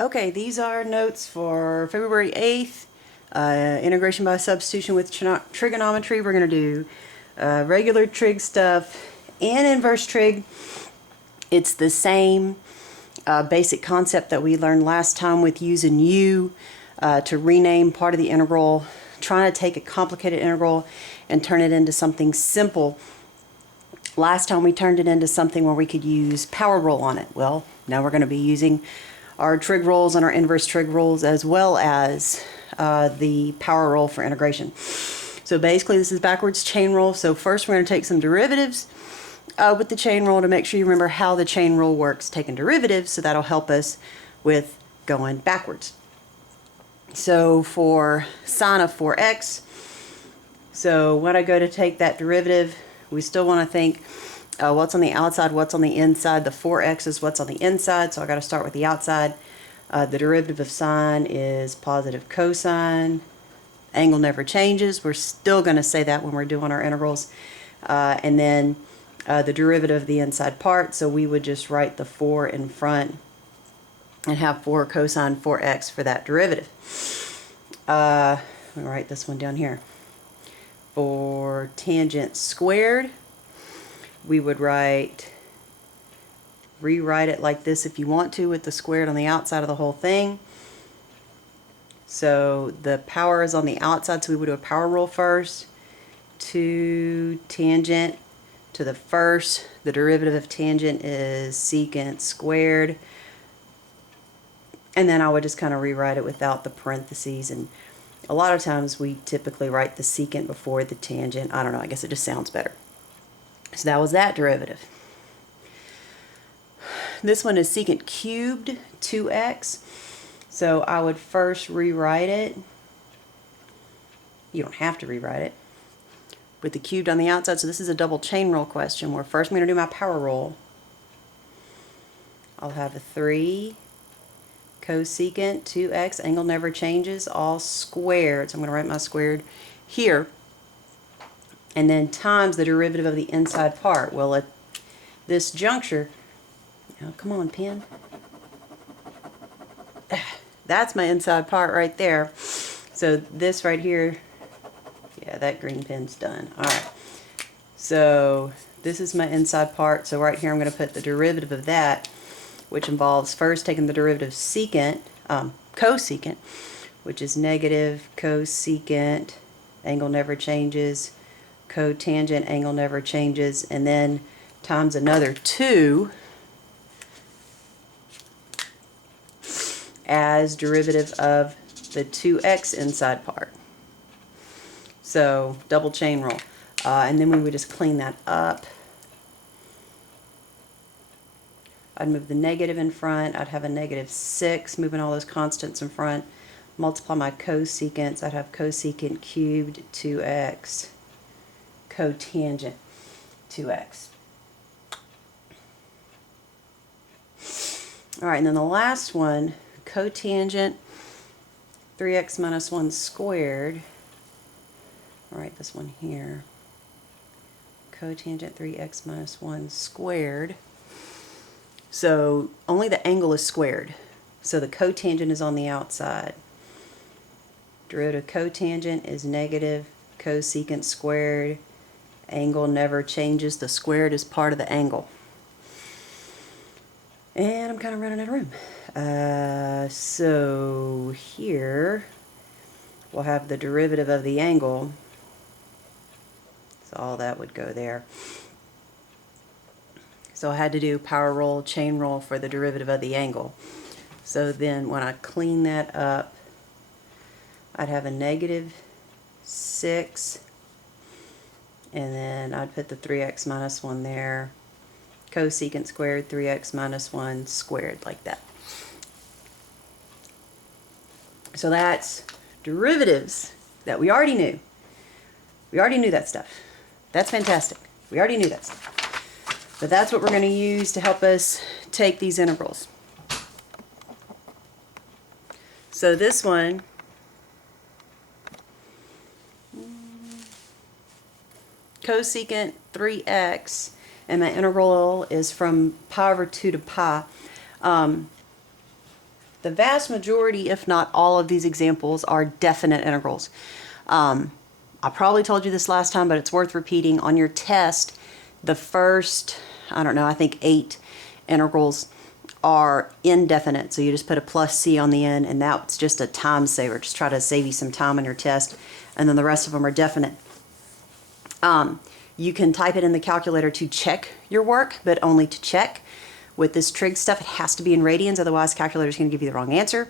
Okay, these are notes for February 8th, integration by substitution with trigonometry. We're going to do regular trig stuff and inverse trig. It's the same basic concept that we learned last time with using U to rename part of the integral, trying to take a complicated integral and turn it into something simple. Last time we turned it into something where we could use power rule on it. Well, now we're going to be using our trig rules and our inverse trig rules, as well as the power rule for integration. So basically this is backwards chain rule. So first we're going to take some derivatives with the chain rule to make sure you remember how the chain rule works, taking derivatives, so that'll help us with going backwards. So for sine of 4x, so when I go to take that derivative, we still want to think what's on the outside, what's on the inside. The 4x is what's on the inside, so I got to start with the outside. The derivative of sine is positive cosine. Angle never changes. We're still going to say that when we're doing our integrals. And then the derivative of the inside part, so we would just write the 4 in front and have 4 cosine 4x for that derivative. Let me write this one down here. For tangent squared, we would rewrite it like this if you want to, with the squared on the outside of the whole thing. So the power is on the outside, so we would do a power rule first. 2 tangent to the first, the derivative of tangent is secant squared. And then I would just kind of rewrite it without the parentheses, and a lot of times we typically write the secant before the tangent. I don't know, I guess it just sounds better. So that was that derivative. This one is secant cubed 2x. So I would first rewrite it. You don't have to rewrite it. With the cubed on the outside, so this is a double chain rule question where first I'm going to do my power rule. I'll have a 3 cosecant 2x, angle never changes, all squared. So I'm going to write my squared here. And then times the derivative of the inside part. Well, at this juncture, oh, come on, pen. That's my inside part right there. So this right here, yeah, that green pen's done. All right. So this is my inside part. So right here I'm going to put the derivative of that, which involves first taking the derivative secant, cosecant, which is negative cosecant, angle never changes, cotangent, angle never changes, and then times another 2 as derivative of the 2x inside part. So double chain rule. And then we would just clean that up. I'd move the negative in front. I'd have a -6, moving all those constants in front. Multiply my cosecants. I'd have cosecant cubed 2x, cotangent 2x. All right, and then the last one, cotangent 3x minus 1 squared. I'll write this one here. Cotangent 3x minus 1 squared. So only the angle is squared. So the cotangent is on the outside. Derivative of cotangent is negative cosecant squared. Angle never changes. The squared is part of the angle. And I'm kind of running out of room. So here we'll have the derivative of the angle. So all that would go there. So I had to do power rule, chain rule for the derivative of the angle. So then when I clean that up, I'd have a -6, and then I'd put the 3x minus 1 there. Cosecant squared 3x minus 1 squared, like that. So that's derivatives that we already knew. We already knew that stuff. That's fantastic. We already knew that stuff. But that's what we're going to use to help us take these integrals. So this one, cosecant 3x, and my integral is from pi over 2 to pi. The vast majority, if not all of these examples, are definite integrals. I probably told you this last time, but it's worth repeating. On your test, the first, I don't know, I think 8 integrals are indefinite. So you just put a plus C on the end, and that's just a time saver. Just try to save you some time on your test. And then the rest of them are definite. You can type it in the calculator to check your work, but only to check. With this trig stuff, it has to be in radians, otherwise the calculator is going to give you the wrong answer.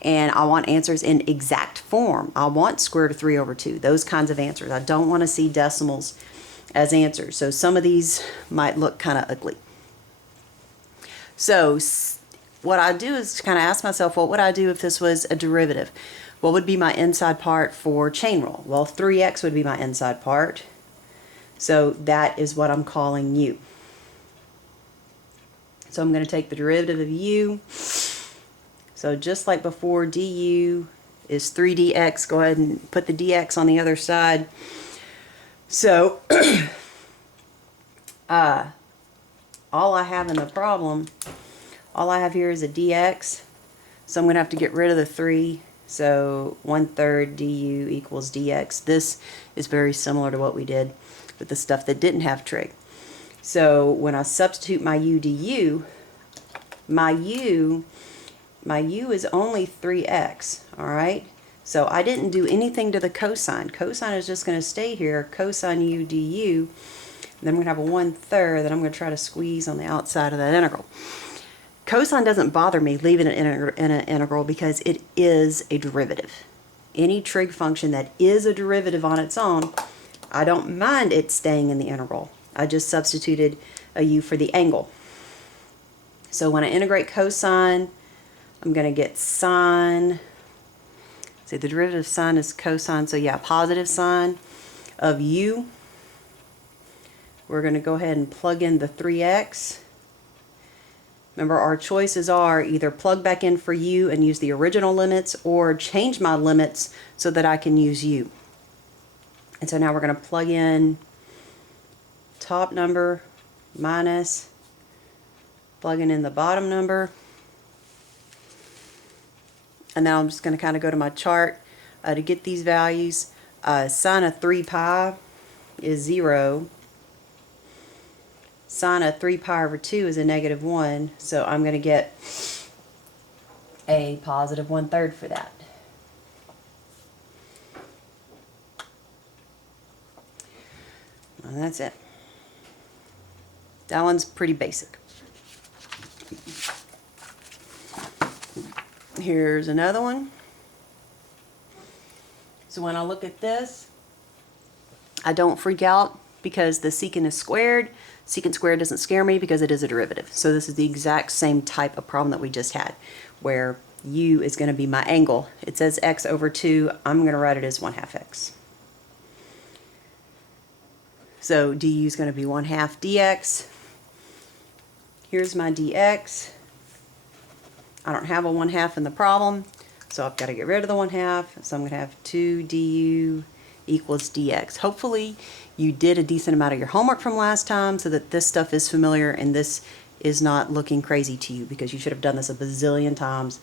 And I want answers in exact form. I want square root of 3 over 2, those kinds of answers. I don't want to see decimals as answers. So some of these might look kind of ugly. So what I do is kind of ask myself, what would I do if this was a derivative? What would be my inside part for chain rule? Well, 3x would be my inside part. So that is what I'm calling u. So I'm going to take the derivative of u. So just like before, du is 3dx. Go ahead and put the dx on the other side. So all I have in the problem, all I have here is a dx. So I'm going to have to get rid of the 3. So 1/3 du equals dx. This is very similar to what we did with the stuff that didn't have trig. So when I substitute my u du, my u is only 3x, all right? So I didn't do anything to the cosine. Cosine is just going to stay here, cosine u du. And then I'm going to have a 1/3 that I'm going to try to squeeze on the outside of that integral. Cosine doesn't bother me leaving it in an integral because it is a derivative. Any trig function that is a derivative on its own, I don't mind it staying in the integral. I just substituted a u for the angle. So when I integrate cosine, I'm going to get sine. See, the derivative of sine is cosine, so yeah, positive sine of u. We're going to go ahead and plug in the 3x. Remember, our choices are either plug back in for u and use the original limits, or change my limits so that I can use u. And so now we're going to plug in top number minus plugging in the bottom number. And now I'm just going to kind of go to my chart to get these values. Sine of 3 pi is 0. Sine of 3 pi over 2 is a -1. So I'm going to get a positive 1/3 for that. And that's it. That one's pretty basic. Here's another one. So when I look at this, I don't freak out because the secant is squared. Secant squared doesn't scare me because it is a derivative. So this is the exact same type of problem that we just had, where u is going to be my angle. It says x over 2. I'm going to write it as 1/2 x. So du is going to be 1/2 dx. Here's my dx. I don't have a 1/2 in the problem, so I've got to get rid of the 1/2. So I'm going to have 2 du equals dx. Hopefully you did a decent amount of your homework from last time so that this stuff is familiar and this is not looking crazy to you, because you should have done this a bazillion times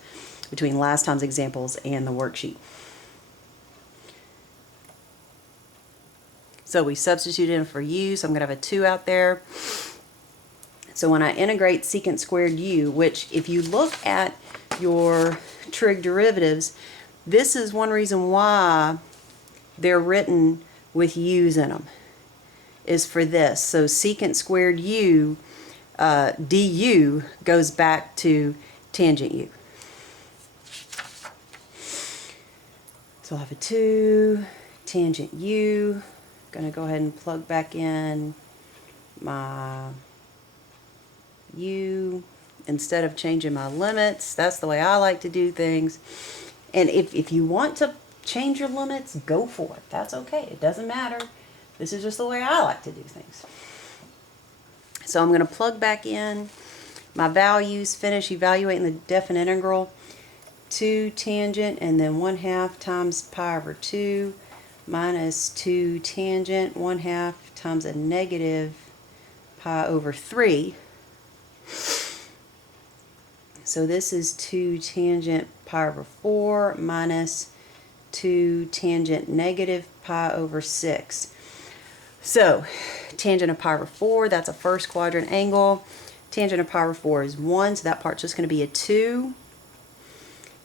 between last time's examples and the worksheet. So we substitute in for u, so I'm going to have a 2 out there. So when I integrate secant squared u, which if you look at your trig derivatives, this is one reason why they're written with u's in them, is for this. So secant squared u, du goes back to tangent u. So I'll have a 2, tangent u. Going to go ahead and plug back in my u instead of changing my limits. That's the way I like to do things. And if you want to change your limits, go for it. That's okay. It doesn't matter. This is just the way I like to do things. So I'm going to plug back in my values, finish evaluating the definite integral. 2 tangent and then 1/2 times pi over 2 minus 2 tangent 1/2 times a negative pi over 3. So this is 2 tangent pi over 4 minus 2 tangent negative pi over 6. So tangent of pi over 4, that's a first quadrant angle. Tangent of pi over 4 is 1, so that part's just going to be a 2.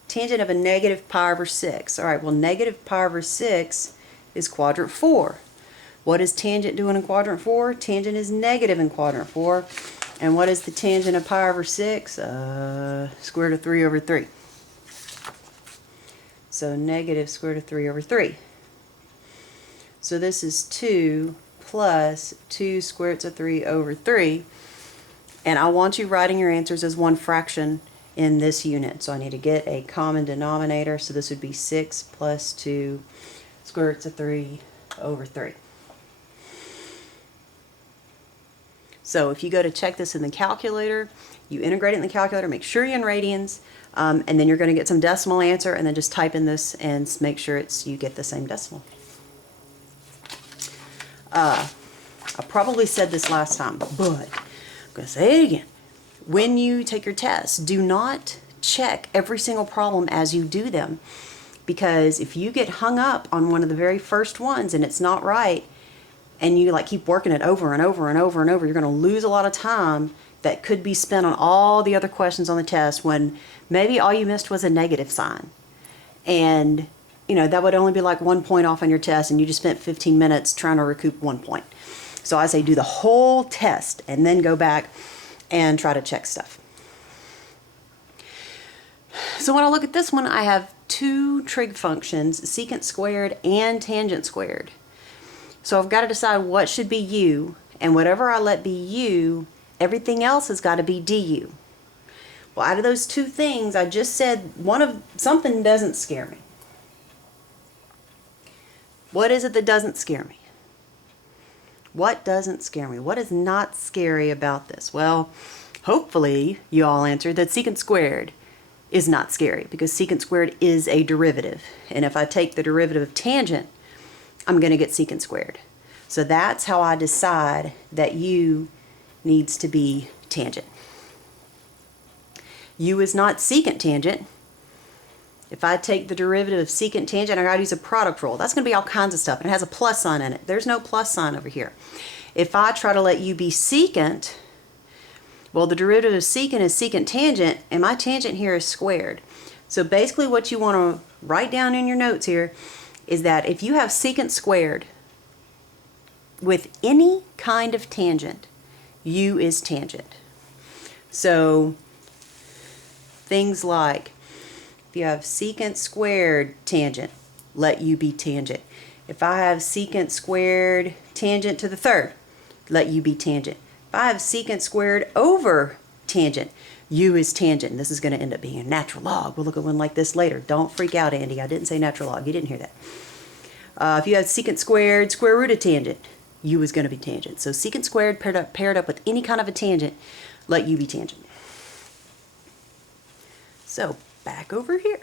Tangent of a negative pi over 6. All right, well, negative pi over 6 is quadrant 4. What is tangent doing in quadrant 4? Tangent is negative in quadrant 4. And what is the tangent of pi over 6? Square root of 3 over 3. So negative square root of 3 over 3. So this is 2 plus 2 square roots of 3 over 3. And I want you writing your answers as one fraction in this unit. So I need to get a common denominator. So this would be 6 plus 2 square roots of 3 over 3. So if you go to check this in the calculator, you integrate it in the calculator, make sure you're in radians, and then you're going to get some decimal answer, and then just type in this and make sure you get the same decimal. I probably said this last time, but I'm going to say it again. When you take your test, do not check every single problem as you do them, because if you get hung up on one of the very first ones and it's not right, and you keep working it over and over and over and over, you're going to lose a lot of time that could be spent on all the other questions on the test when maybe all you missed was a negative sign. And, that would only be like 1 point off on your test, and you just spent 15 minutes trying to recoup 1 point. So I say do the whole test and then go back and try to check stuff. So when I look at this one, I have 2 trig functions, secant squared and tangent squared. So I've got to decide what should be u, and whatever I let be u, everything else has got to be du. Well, out of those 2 things, I just said something doesn't scare me. What is it that doesn't scare me? What doesn't scare me? What is not scary about this? Well, hopefully you all answered that secant squared is not scary, because secant squared is a derivative. And if I take the derivative of tangent, I'm going to get secant squared. So that's how I decide that u needs to be tangent. U is not secant tangent. If I take the derivative of secant tangent, I got to use a product rule. That's going to be all kinds of stuff, and it has a plus sign in it. There's no plus sign over here. If I try to let u be secant, well, the derivative of secant is secant tangent, and my tangent here is squared. So basically what you want to write down in your notes here is that if you have secant squared with any kind of tangent, u is tangent. So things like, if you have secant squared tangent, let u be tangent. If I have secant squared tangent to the third, let u be tangent. If I have secant squared over tangent, u is tangent. This is going to end up being a natural log. We'll look at one like this later. Don't freak out, Andy. I didn't say natural log. You didn't hear that. If you have secant squared square root of tangent, u is going to be tangent. So secant squared paired up with any kind of a tangent, let u be tangent. So back over here.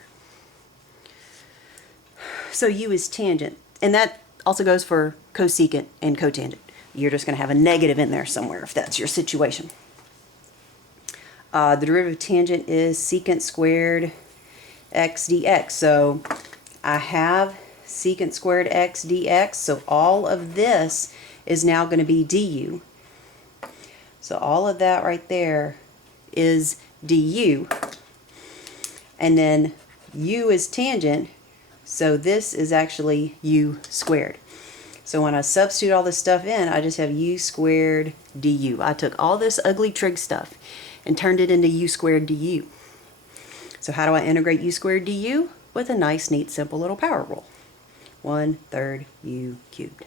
So u is tangent. And that also goes for cosecant and cotangent. You're just going to have a negative in there somewhere if that's your situation. The derivative of tangent is secant squared x dx. So I have secant squared x dx. So all of this is now going to be du. So all of that right there is du. And then u is tangent. So this is actually u squared. So when I substitute all this stuff in, I just have u squared du. I took all this ugly trig stuff and turned it into u squared du. So how do I integrate u squared du? With a nice, neat, simple little power rule. 1/3 u cubed.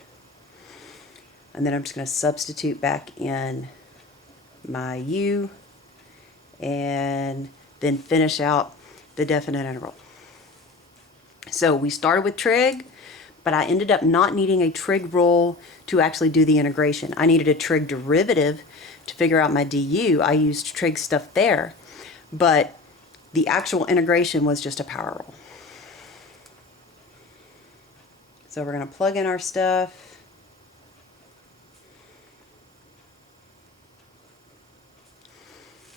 And then I'm just going to substitute back in my u and then finish out the definite integral. So we started with trig, but I ended up not needing a trig rule to actually do the integration. I needed a trig derivative to figure out my du. I used trig stuff there, but the actual integration was just a power rule. So we're going to plug in our stuff.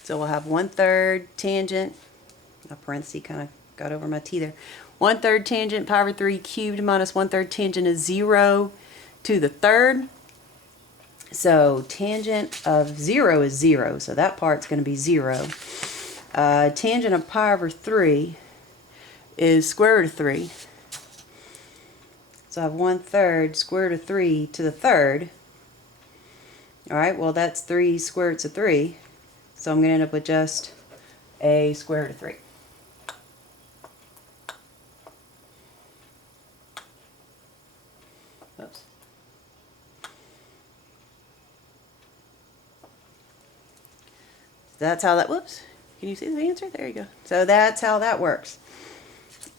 So we'll have 1/3 tangent, my parenthesis kind of got over my T there, 1/3 tangent pi over 3 cubed minus 1/3 tangent is 0 to the third. So tangent of 0 is 0, so that part's going to be 0. Tangent of pi over 3 is square root of 3. So I have 1/3 square root of 3 to the third. Alright, well that's 3 square roots of 3. So I'm going to end up with just a square root of 3. Oops. That's how that, whoops, can you see the answer? There you go. So that's how that works.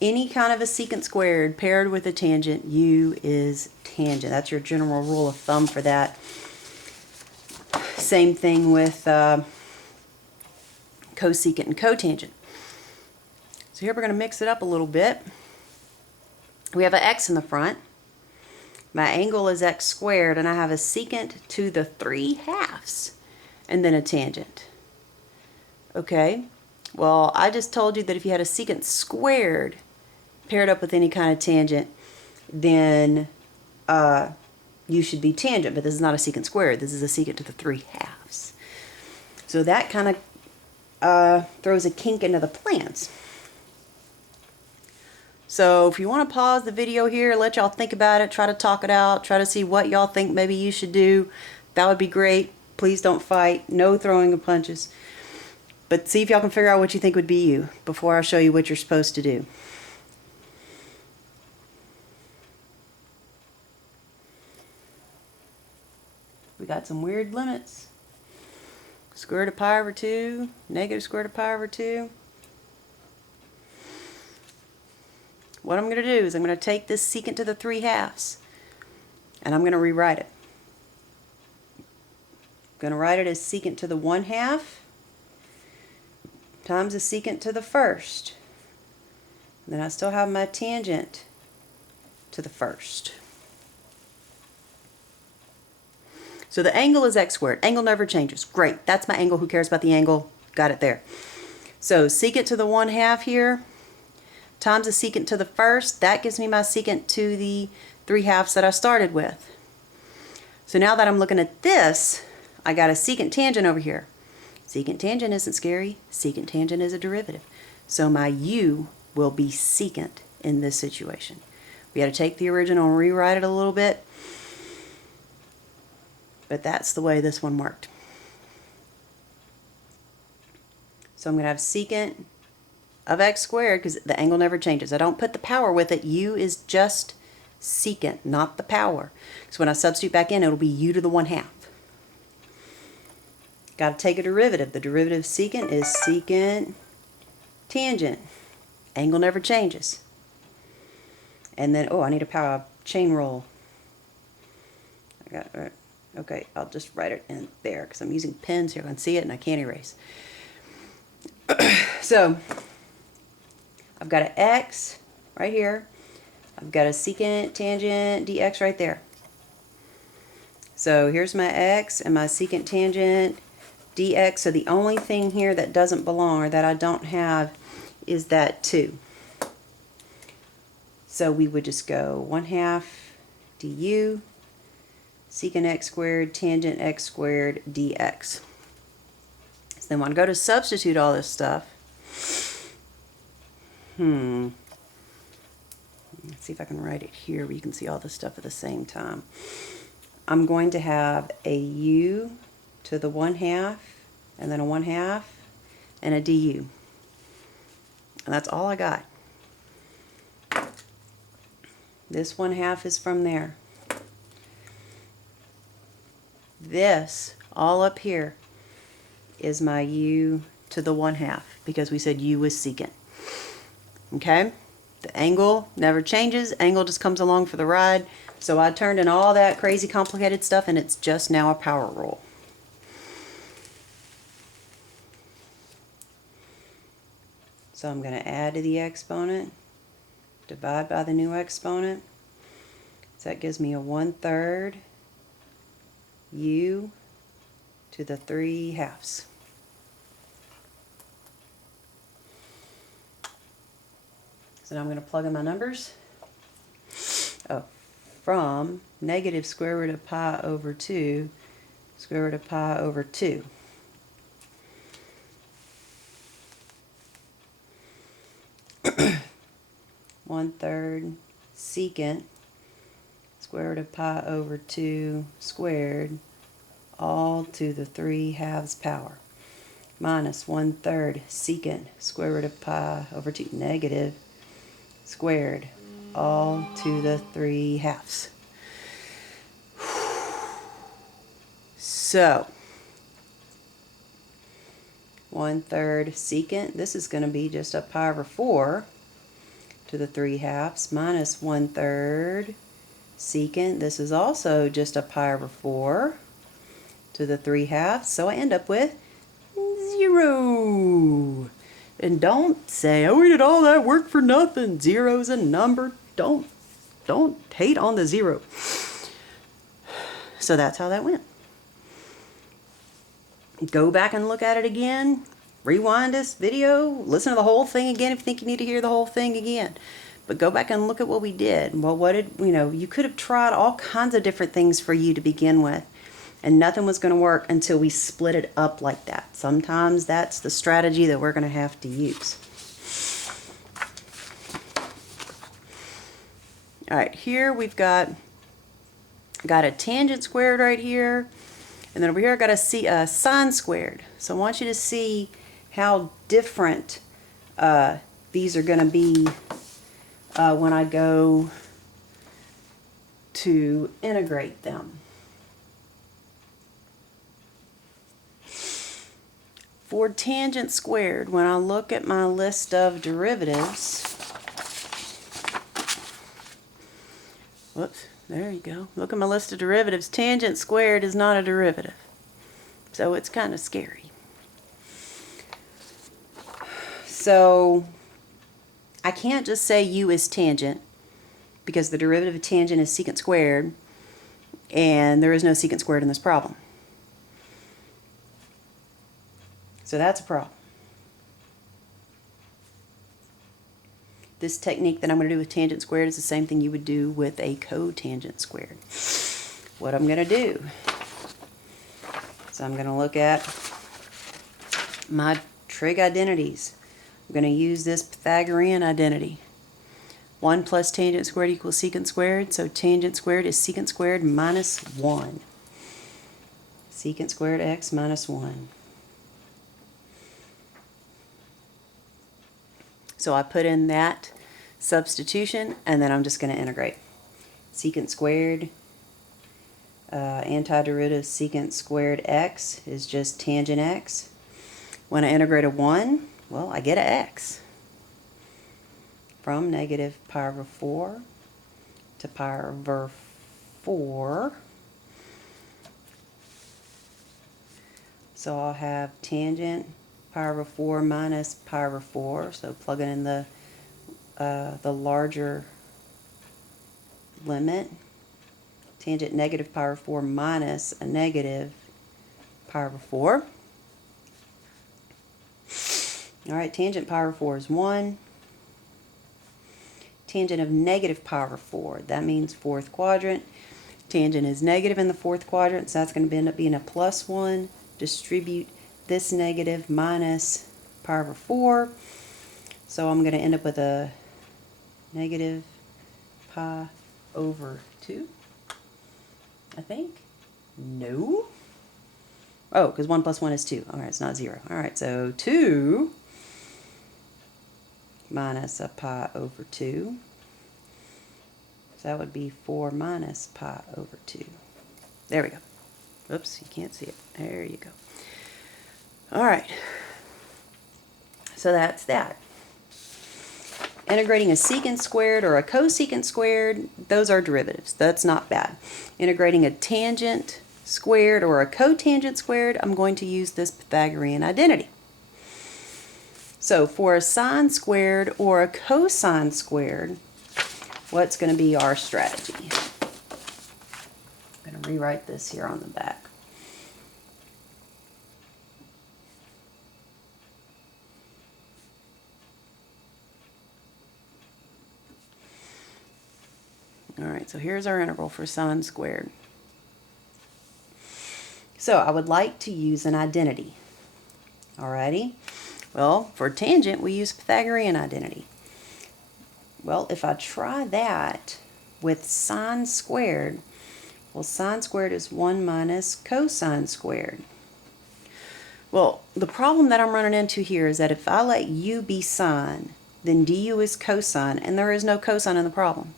Any kind of a secant squared paired with a tangent, u is tangent. That's your general rule of thumb for that. Same thing with cosecant and cotangent. So here we're going to mix it up a little bit. We have an x in the front. My angle is x squared, and I have a secant to the 3/2, and then a tangent. Okay, well, I just told you that if you had a secant squared paired up with any kind of tangent, then you should be tangent, but this is not a secant squared. This is a secant to the 3/2. So that kind of throws a kink into the plans. So if you want to pause the video here, let y'all think about it, try to talk it out, try to see what y'all think maybe you should do, that would be great. Please don't fight, no throwing of punches. But see if y'all can figure out what you think would be you before I show you what you're supposed to do. We got some weird limits. Square root of pi over 2, negative square root of pi over 2. What I'm going to do is I'm going to take this secant to the 3/2 and I'm going to rewrite it. I'm going to write it as secant to the 1/2 times the secant to the first. And then I still have my tangent to the first. So the angle is x squared. Angle never changes. Great. That's my angle. Who cares about the angle? Got it there. So secant to the 1/2 here times the secant to the first. That gives me my secant to the 3/2 that I started with. So now that I'm looking at this, I got a secant tangent over here. Secant tangent isn't scary. Secant tangent is a derivative. So my u will be secant in this situation. We got to take the original and rewrite it a little bit. But that's the way this one worked. So I'm going to have secant of x squared, because the angle never changes. I don't put the power with it. U is just secant, not the power. So when I substitute back in, it'll be u to the 1/2. Got to take a derivative. The derivative of secant is secant tangent. Angle never changes. And then, oh, I need a power chain rule. I got it. Okay, I'll just write it in there because I'm using pens here. I can see it and I can't erase. So I've got an x right here. I've got a secant tangent dx right there. So here's my x and my secant tangent dx. So the only thing here that doesn't belong or that I don't have is that 2. So we would just go 1/2 du secant x squared tangent x squared dx. So then when I go to substitute all this stuff, let's see if I can write it here where you can see all this stuff at the same time. I'm going to have a u to the 1/2 and then a 1/2 and a du. And that's all I got. This 1/2 is from there. This, all up here, is my u to the 1/2 because we said u was secant. Okay? The angle never changes. Angle just comes along for the ride. So I turned in all that crazy complicated stuff and it's just now a power rule. So I'm going to add to the exponent, divide by the new exponent. So that gives me a 1/3 u to the 3/2. So now I'm going to plug in my numbers. Oh, from negative square root of pi over 2, square root of pi over 2. One-third secant square root of pi over 2 squared, all to the 3/2 power, minus 1/3 secant square root of pi over 2 negative squared, all to the 3/2. So 1/3 secant, this is going to be just a pi over 4 to the 3/2 minus 1/3 secant. This is also just a pi over 4 to the 3/2. So I end up with 0. And don't say, oh, we did all that work for nothing. Zero's a number. Don't hate on the 0. So that's how that went. Go back and look at it again. Rewind this video. Listen to the whole thing again if you think you need to hear the whole thing again. But go back and look at what we did. Well, you could have tried all kinds of different things for you to begin with, and nothing was going to work until we split it up like that. Sometimes that's the strategy that we're going to have to use. All right, here we've got a tangent squared right here, and then over here I got a sine squared. So I want you to see how different these are going to be when I go to integrate them. For tangent squared, when I look at my list of derivatives, whoops, there you go. Look at my list of derivatives. Tangent squared is not a derivative, so it's kind of scary. So I can't just say u is tangent, because the derivative of tangent is secant squared, and there is no secant squared in this problem. So that's a problem. This technique that I'm going to do with tangent squared is the same thing you would do with a cotangent squared. What I'm going to do, so I'm going to look at my trig identities. I'm going to use this Pythagorean identity. 1 plus tangent squared equals secant squared, so tangent squared is secant squared minus 1. Secant squared x minus 1. So I put in that substitution, and then I'm just going to integrate. Secant squared, antiderivative secant squared x is just tangent x. When I integrate a 1, well, I get an x. From negative pi over 4 to pi over 4. So I'll have tangent pi over 4 minus pi over 4, so plugging in the larger limit. Tangent negative pi over 4 minus a negative pi over 4. Alright, tangent pi over 4 is 1. Tangent of negative pi over 4, that means fourth quadrant. Tangent is negative in the fourth quadrant, so that's going to end up being a plus 1. Distribute this negative minus pi over 4. So I'm going to end up with a negative pi over 2, I think. No. Oh, because 1 plus 1 is 2. All right, it's not 0. All right, so 2 minus a pi over 2. So that would be 4 minus pi over 2. There we go. Oops, you can't see it. There you go. All right. So that's that. Integrating a secant squared or a cosecant squared, those are derivatives. That's not bad. Integrating a tangent squared or a cotangent squared, I'm going to use this Pythagorean identity. So for a sine squared or a cosine squared, what's going to be our strategy? I'm going to rewrite this here on the back. Alright, so here's our integral for sine squared. So I would like to use an identity. Alrighty? Well, for tangent, we use Pythagorean identity. Well, if I try that with sine squared, well, sine squared is 1 minus cosine squared. Well, the problem that I'm running into here is that if I let u be sine, then du is cosine, and there is no cosine in the problem.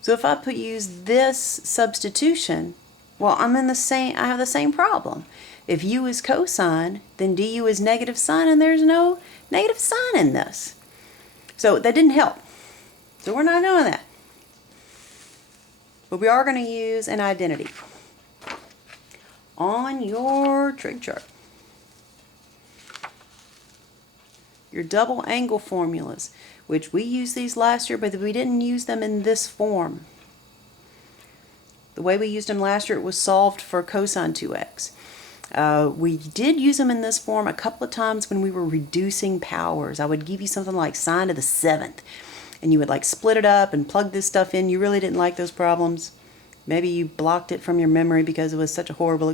So if I use this substitution, well, I have the same problem. If u is cosine, then du is negative sine, and there's no negative sign in this. So that didn't help. So we're not doing that. But we are going to use an identity on your trig chart. Your double angle formulas, which we used these last year, but we didn't use them in this form. The way we used them last year, it was solved for cosine 2x. We did use them in this form a couple of times when we were reducing powers. I would give you something like sine to the 7th, and you would like split it up and plug this stuff in. You really didn't like those problems. Maybe you blocked it from your memory because it was such a horrible